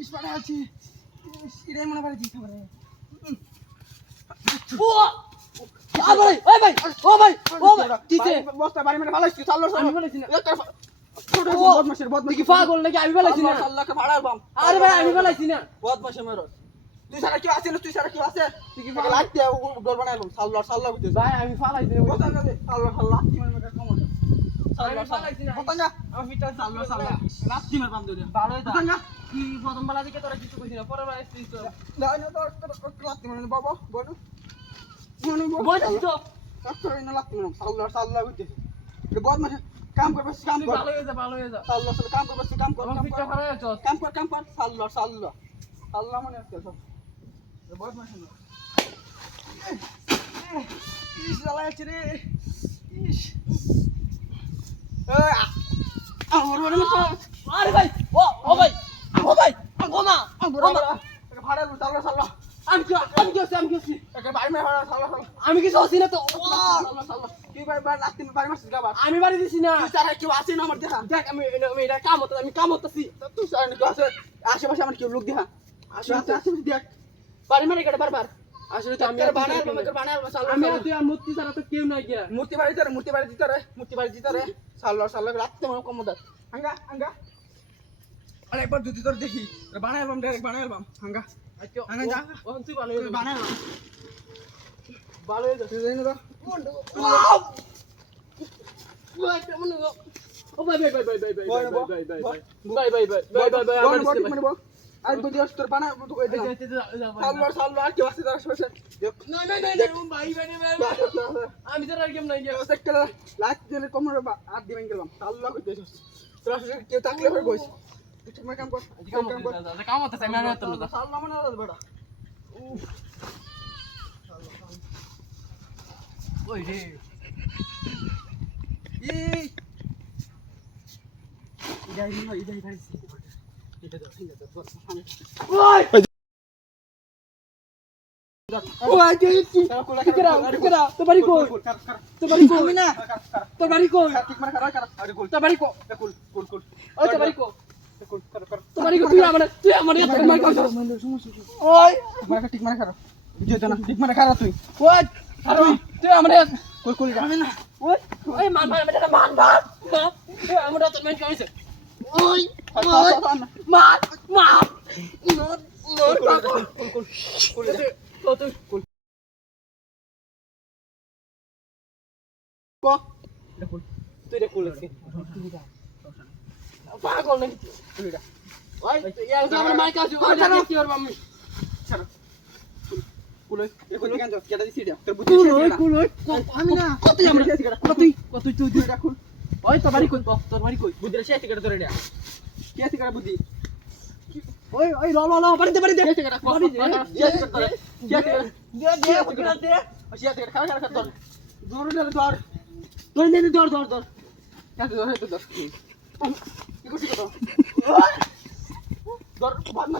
ইস পাড়া আছে সিরে মনে করে দিতে পারে ও ভাই ওই ভাই ও ভাই ও কিছে বস্তা বাড়ি মানে ভালোই চাললো আমি বলেছি না ছোট বদমাশের বদমাশ কি পাগল নাকি আমি বলেছি না আল্লাহকে ভাড়ার বাম আরে ভাই আমি বলেছি না বদমাশের মেরো তুই সারা কি আছে না তুই সারা কি আছে তুই কি পাগল লাগতে ডল বানাইলাম সাল্লা বুঝছিস ভাই আমি ফালাইছি না কথা না সাল্লা কি মানে মেরে কমন আমি ফালাইছি না কথা না আমি ফিটা সাল্লা লাত্তি মার বাম ধরে ভালোই তো কথা না কি প্রথম বেলা দিকে তোরা কিছু কইছিস না পরের বেলা আসছিস তো না না তো লাত্তি মার বাবা বলো মনে বলছিস তো ডাক্তার না লাত্তি মার সাল্লা বুঝছিস এটা বদমাশ কাম করবে কাম কর ভালো হয়ে যা সাল্লা কাম করবে কাম কর আমার ফিটটা খারাপ হয়েছে কাম কর সাল্লা মানে আছে সব বদমাশ না ইস জ্বালাচ্ছে রে ইস আমার মনে তো আরে ভাই ও ভাই ও মা ভাড়া সাল্লা আমি কি একটা বাড়ি মে ভাড়া সাল্লা আমি কিছু হচ্ছি না তো সাল্লা কি ভাই লাত্তি বাড়ি মারছিস গাবা আমি বাড়ি দিছি না তুই সারা কেউ আছে না আমার দেখা দেখ আমি এটা কাম হতেছি তুই সারা কেউ আছে আশেপাশে আমার কেউ লোক দেখা আশেপাশে দেখ বাড়ি মারে কেটে বারবার আসলে তো আমি বানাল সাল্লা আমি তুই আর মূর্তি ছাড়া তো কেউ নাই গিয়া মূর্তি বাড়ি দিতে রে সাল্লা রাখতে মনে কমদার হাঙ্গা আরে একবার যদি তোর দেখি বানাইলাম ডাইরেক্ট বানাইলাম হাঙ্গা আচ্ছা যা ও তুই বানাইলাম ভালো হয়ে যাচ্ছে তুই জানো ও ভাই আর বুঝি তোর বানাই তো কই দে সাল্লা আর কি আছে তার আশেপাশে না আমি তো আর গেম নাই গিয়া একটা লাইট দিলে কমর আর দিবেন গেলাম সাল্লা কই দিছিস তোর আশেপাশে কেউ থাকলে ফের কইস তুই ঠিক কাম কর কাম হতেছে আমি আর হতো না সাল্লা মানে আর বেটা ওই রে এই ওই কিরা তো বাড়ি কই আমি না তো বাড়ি কই তো বাড়ি কই ওই তো বাড়ি কই তো বাড়ি কই তুই আমার এত মার কর ওই মারা ঠিক মারা খারাপ বুঝছ না ঠিক মারা খারাপ তুই ওই তুই আমার কই আমি না ওই মান আমার এত মার কইছে ওই মার তুই রে কুল পাগল নাকি ওই ইয়ার আমার মাইক আছে কি করব আমি কুলই কই কেন যাস কেডা দিছি তোর বুদ্ধি আমি না কত আমরা তুই রাখুন ওই তোর বাড়ি কই তোর বাড়ি কই বুদ্ধি শেষ করে তোর এটা কি আছে কেডা বুদ্ধি ওই ল বাড়ি দে কি আছে কেডা বাড়ি দে কি আছে কেডা কি আছে দে আসিয়া থেকে খারাপ ধর ধর ধর কাছে ধর ধর কি করছিস তো ধর বাদ না